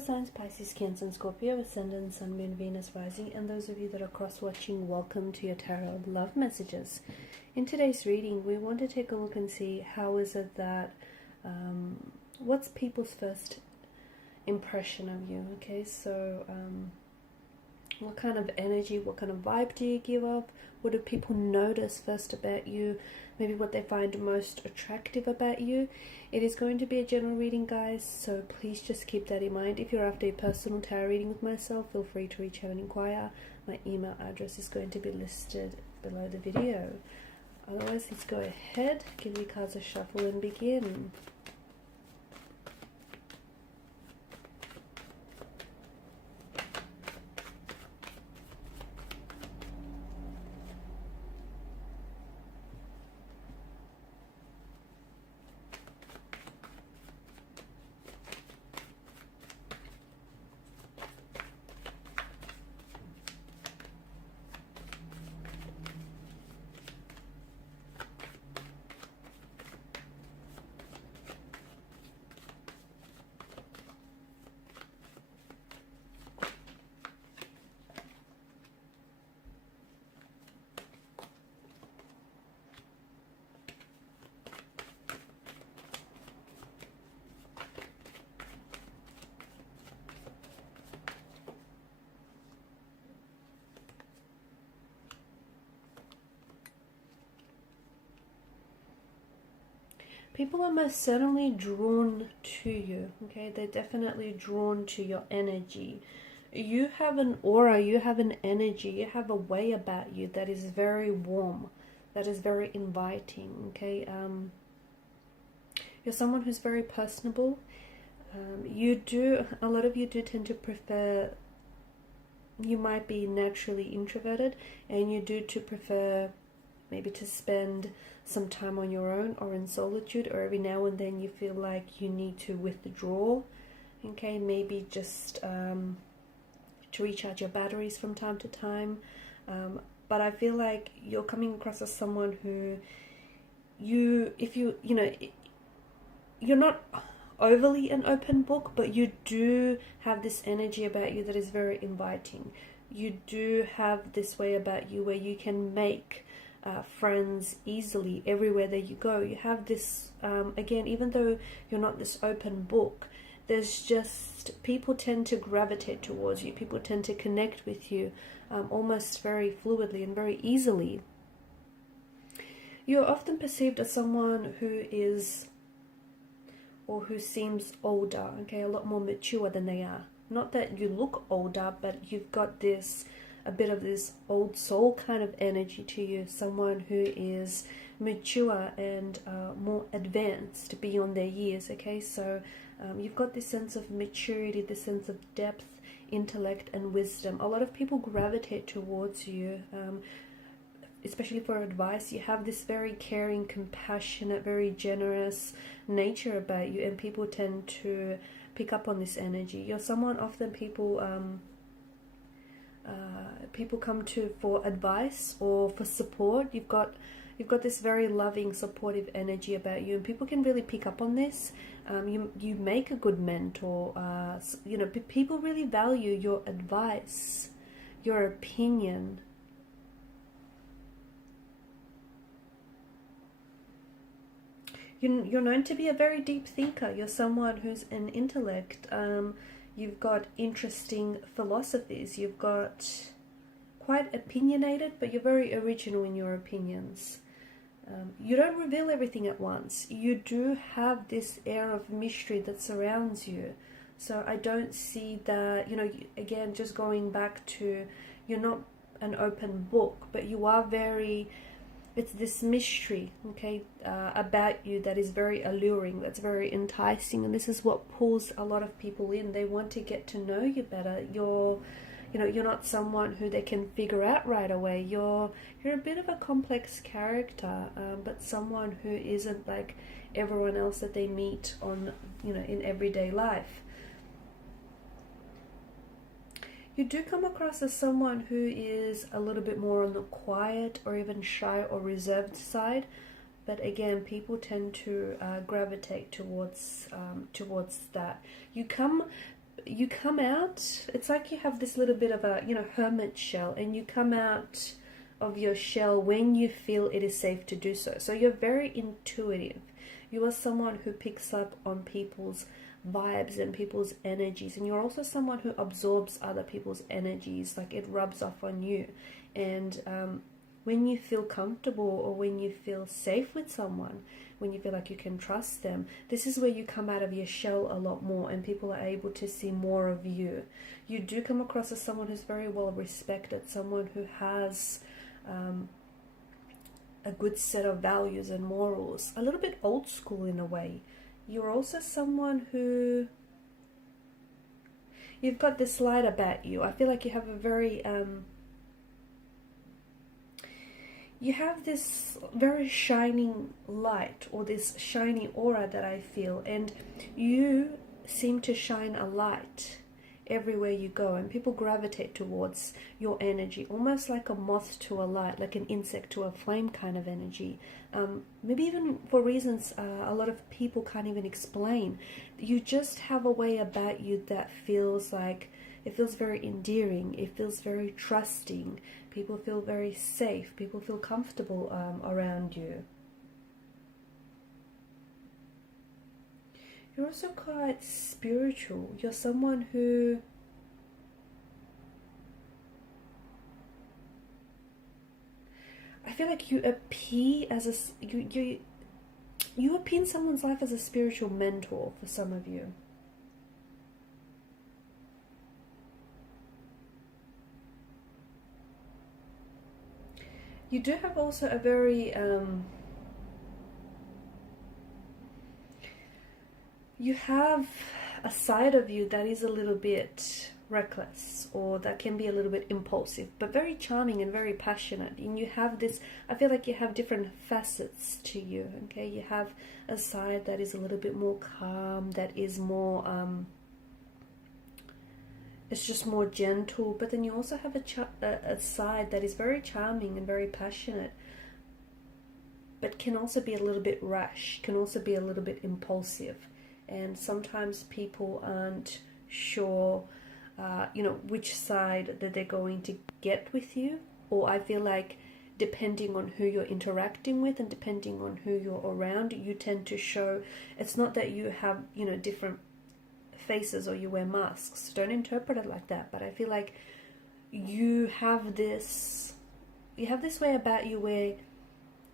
zodiac signs: Pisces, Cancer, and Scorpio, Ascendant, Sun, Moon, Venus, Rising, and those of you that are cross-watching, welcome to your Tarot Love Messages. In today's reading, we want to take a look and see how is it that, what's people's first impression of you, okay? So, what kind of energy, what kind of vibe do you give off? What do people notice first about you? Maybe what they find most attractive about you. It is going to be a general reading, guys, so please just keep that in mind. If you're after a personal tarot reading with myself, feel free to reach out and inquire. My email address is going to be listed below the video. Otherwise, let's go ahead, give the cards a shuffle and begin. People are most certainly drawn to you, okay? They're definitely drawn to your energy. You have an aura, you have an energy, you have a way about you that is very warm, that is very inviting, okay? You're someone who's very personable. A lot of you do tend to prefer, you might be naturally introverted, and you do to prefer maybe to spend some time on your own or in solitude, or every now and then you feel like you need to withdraw, okay? Maybe just to recharge your batteries from time to time. But I feel like you're coming across as someone who you're not overly an open book, but you do have this energy about you that is very inviting. You do have this way about you where you can make friends easily everywhere that you go. You have this, again, even though you're not this open book, there's just, people tend to gravitate towards you. People tend to connect with you almost very fluidly and very easily. You're often perceived as someone who is, or who seems older, okay, a lot more mature than they are. Not that you look older, but you've got this, a bit of this old soul kind of energy to you, someone who is mature and more advanced beyond their years, okay? So you've got this sense of maturity, this sense of depth, intellect, and wisdom. A lot of people gravitate towards you, especially for advice. You have this very caring, compassionate, very generous nature about you, and people tend to pick up on this energy. You're someone often people come to for advice or for support. You've got this very loving, supportive energy about you, and people can really pick up on this. You make a good mentor. People really value your advice, your opinion. You're known to be a very deep thinker. You're someone who's an intellect. You've got interesting philosophies. You've got quite opinionated, but you're very original in your opinions. You don't reveal everything at once. You do have this air of mystery that surrounds you. So I don't see that, again, just going back to, you're not an open book, but you are very, it's this mystery, okay, about you that is very alluring, that's very enticing, and this is what pulls a lot of people in. They want to get to know you better. You're not someone who they can figure out right away. You're a bit of a complex character, but someone who isn't like everyone else that they meet on, in everyday life. You do come across as someone who is a little bit more on the quiet or even shy or reserved side, but again, people tend to gravitate towards that. You come you come out, it's like you have this little bit of a, you know, hermit shell, and you come out of your shell when you feel it is safe to do so. So you're very intuitive. You are someone who picks up on people's vibes and people's energies, and you're also someone who absorbs other people's energies, like it rubs off on you. And when you feel comfortable, or when you feel safe with someone, when you feel like you can trust them, this is where you come out of your shell a lot more, and people are able to see more of you. You do come across as someone who's very well respected, someone who has a good set of values and morals, a little bit old school in a way. You're also someone who, you've got this light about you. I feel like you have a very you have this very shining light, or this shiny aura that I feel, and you seem to shine a light everywhere you go, and people gravitate towards your energy, almost like a moth to a light, like an insect to a flame kind of energy. Maybe even for reasons a lot of people can't even explain. You just have a way about you that feels like, it feels very endearing, it feels very trusting, people feel very safe, people feel comfortable around you. You're also quite spiritual. You're someone who I feel like you appear as a you appear in someone's life as a spiritual mentor for some of you. You do have also a very you have a side of you that is a little bit reckless, or that can be a little bit impulsive, but very charming and very passionate. And you have this, I feel like you have different facets to you, okay? You have a side that is a little bit more calm, that is more it's just more gentle, but then you also have a side that is very charming and very passionate, but can also be a little bit rash, can also be a little bit impulsive. And sometimes people aren't sure, you know, which side that they're going to get with you. Or I feel like depending on who you're interacting with and depending on who you're around, you tend to show, it's not that you have, you know, different faces or you wear masks. Don't interpret it like that. But I feel like you have this way about you where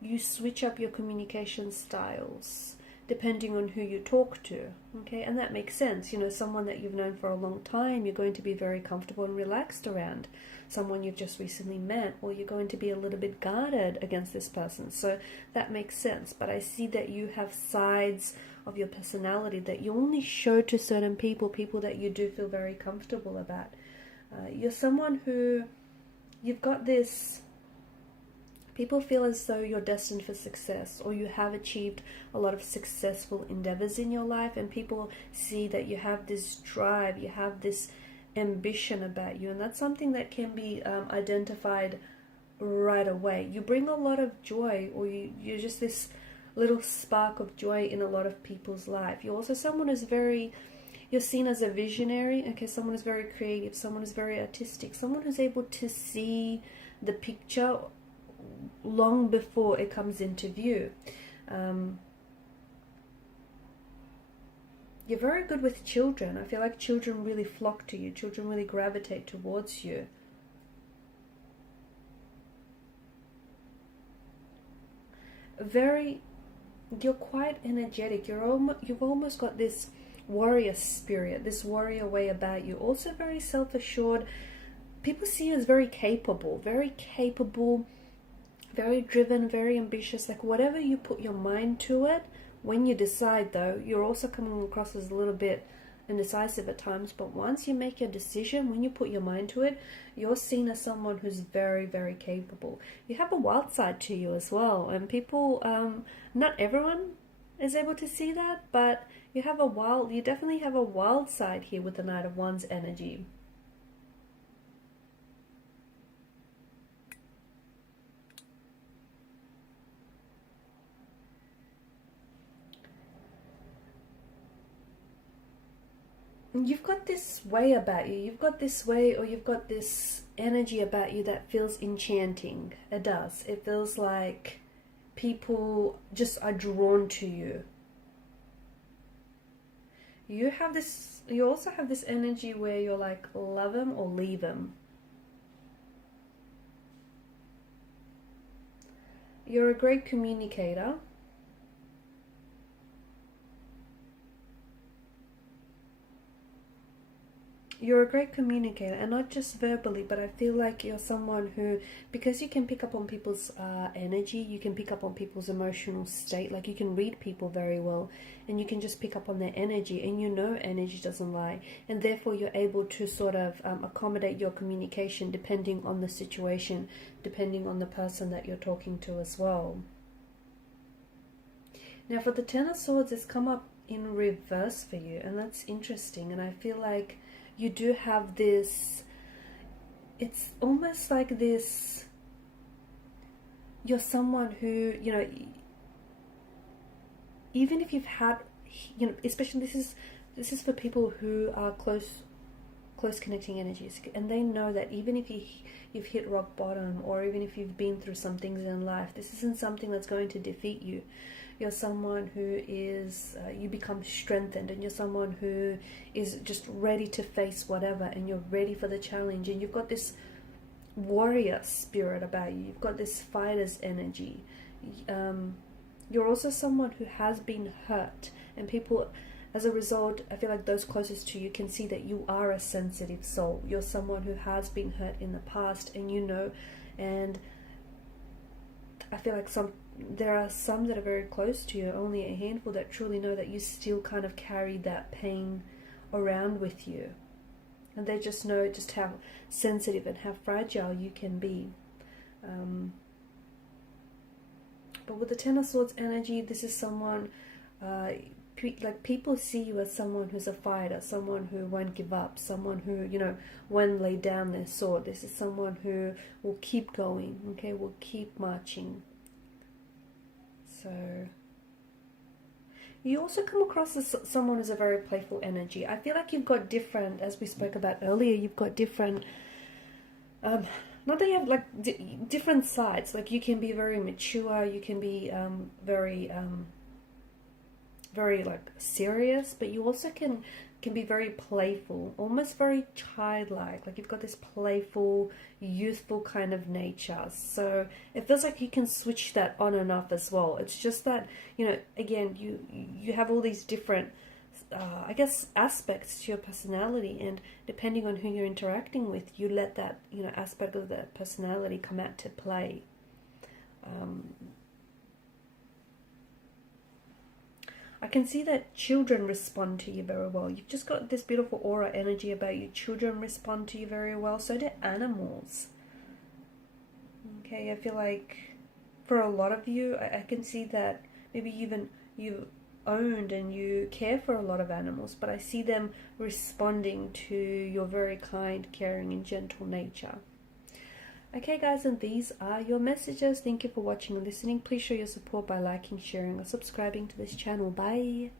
you switch up your communication styles depending on who you talk to, okay? And that makes sense. You know, someone that you've known for a long time, you're going to be very comfortable and relaxed around. Someone you've just recently met, or you're going to be a little bit guarded against this person. So that makes sense. But I see that you have sides of your personality that you only show to certain people that you do feel very comfortable about. You're someone who, you've got this, people feel as though you're destined for success, or you have achieved a lot of successful endeavors in your life, and people see that you have this drive, you have this ambition about you, and that's something that can be identified right away. You bring a lot of joy, or you're just this little spark of joy in a lot of people's life. You're also someone who's you're seen as a visionary, okay? Someone who's very creative, someone who's very artistic, someone who's able to see the picture long before it comes into view. You're very good with children. I feel like children really flock to you. Children really gravitate towards you. You're quite energetic. You've almost got this warrior spirit, this warrior way about you. Also very self-assured. People see you as very capable, very driven, very ambitious. Like whatever you put your mind to it, when you decide though, you're also coming across as a little bit indecisive at times, but once you make your decision, when you put your mind to it, you're seen as someone who's very, very capable. You have a wild side to you as well, and people, not everyone is able to see that, but you definitely have a wild side here with the Knight of Wands energy. you've got this way about you. You've got this way, or you've got this energy about you that feels enchanting. It does. It feels like people just are drawn to you. You also have this energy where you're like, love them or leave them. You're a great communicator. You're a great communicator, and not just verbally, but I feel like you're someone who, because you can pick up on people's energy, you can pick up on people's emotional state, like you can read people very well, and you can just pick up on their energy, and you know energy doesn't lie, and therefore you're able to sort of accommodate your communication depending on the situation, depending on the person that you're talking to as well. Now for the Ten of Swords, it's come up in reverse for you, and that's interesting, and I feel like you do have this, it's almost like this, you're someone who, you know, even if you've had, you know, especially this is for people who are close connecting energies, and they know that even if you've hit rock bottom, or even if you've been through some things in life, this isn't something that's going to defeat you. You're someone who is, you become strengthened, and you're someone who is just ready to face whatever, and you're ready for the challenge, and you've got this warrior spirit about you. You've got this fighter's energy. You're also someone who has been hurt, and people, as a result, I feel like those closest to you can see that you are a sensitive soul. You're someone who has been hurt in the past, and you know, and I feel like there are some that are very close to you, only a handful that truly know that you still kind of carry that pain around with you. And they just know just how sensitive and how fragile you can be. But with the Ten of Swords energy, this is someone, like people see you as someone who's a fighter, someone who won't give up, someone who, you know, won't lay down their sword. This is someone who will keep going, okay, will keep marching. So you also come across as someone who's a very playful energy. I feel like you've got different, as we spoke about earlier, you've got different, not that you have like different sides. Like you can be very mature, you can be very like serious, but you also can be very playful, almost very childlike. Like you've got this playful, youthful kind of nature. So it feels like you can switch that on and off as well. It's just that, you know, again, you have all these different, I guess, aspects to your personality, and depending on who you're interacting with, you let that, you know, aspect of that personality come out to play. I can see that children respond to you very well. You've just got this beautiful aura energy about you. Children respond to you very well. So do animals. Okay, I feel like for a lot of you, I can see that maybe even you owned and you care for a lot of animals, but I see them responding to your very kind, caring, and gentle nature. Okay guys, and these are your messages. Thank you for watching and listening. Please show your support by liking, sharing, or subscribing to this channel. Bye.